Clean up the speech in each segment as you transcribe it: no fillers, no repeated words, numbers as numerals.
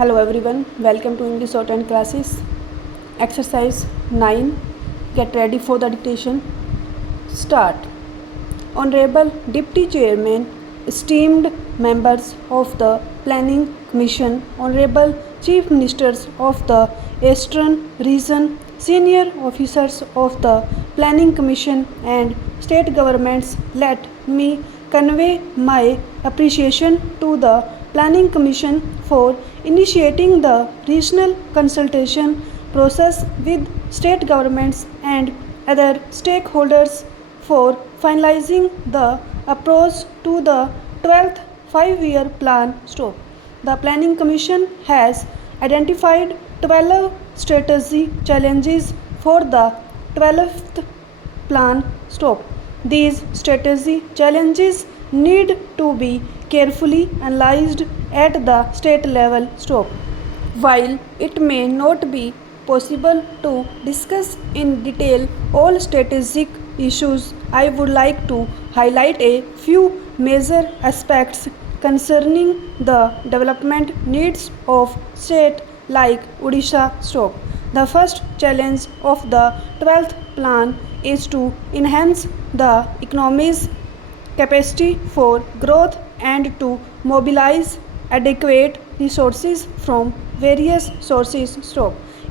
Hello everyone, welcome to English Short and Classes. Exercise 9. Get ready for the dictation. Start. Honorable Deputy Chairman, esteemed members of the Planning Commission, Honorable Chief Ministers of the Eastern Region, senior officers of the Planning Commission and state governments, let me convey my appreciation to the Planning Commission for initiating the regional consultation process with state governments and other stakeholders for finalizing the approach to the 12th five-year plan. The Planning Commission has identified 12 strategy challenges for the 12th plan. These strategy challenges need to be carefully analyzed at the state level. While it may not be possible to discuss in detail all strategic issues, I would like to highlight a few major aspects concerning the development needs of states like Odisha. The first challenge of the 12th plan is to enhance the economy's capacity for growth and to mobilize adequate resources from various sources.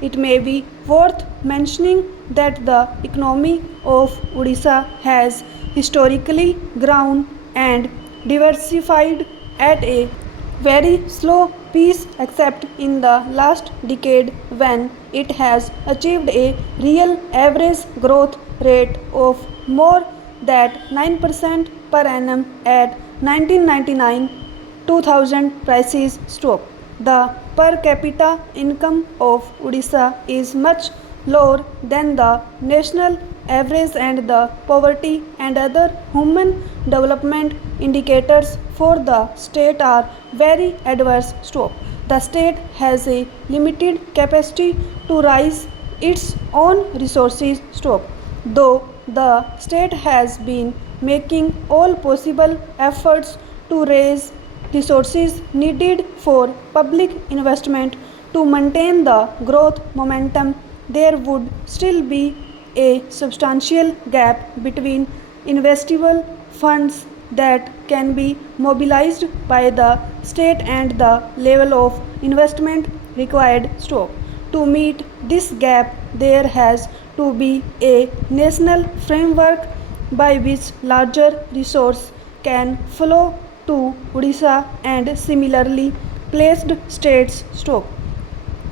It may be worth mentioning that the economy of Odisha has historically grown and diversified at a very slow pace except in the last decade when it has achieved a real average growth rate of more than 9% per annum at 1999-2000 prices. The per capita income of Odisha is much lower than the national average and the poverty and other human development indicators for the state are very adverse. The state has a limited capacity to raise its own resources. Though the state has been making all possible efforts to raise resources needed for public investment to maintain the growth momentum, there would still be a substantial gap between investable funds that can be mobilized by the state and the level of investment required. To meet this gap, there has to be a national framework by which larger resource can flow to Odisha and similarly placed states.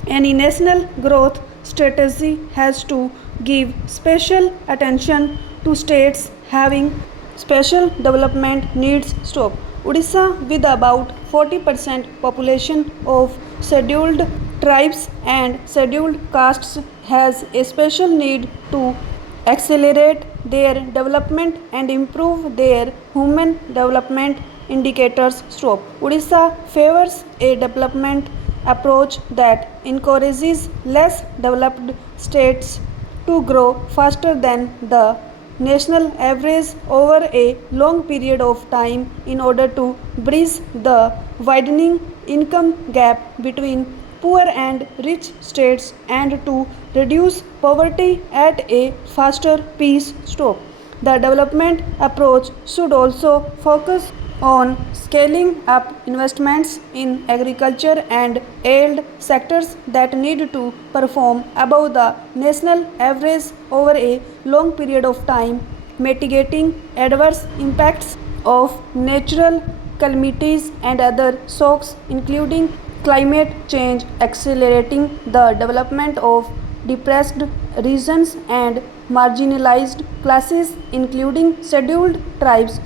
Any national growth strategy has to give special attention to states having special development needs. Odisha, with about 40% population of scheduled tribes and scheduled castes, has a special need to accelerate their development and improve their human development indicators. Odisha favors a development approach that encourages less developed states to grow faster than the national average over a long period of time in order to bridge the widening income gap between poor and rich states and to reduce poverty at a faster pace. The development approach should also focus on scaling up investments in agriculture and allied sectors that need to perform above the national average over a long period of time, mitigating adverse impacts of natural calamities and other shocks including climate change, accelerating the development of depressed regions and marginalized classes including scheduled tribes.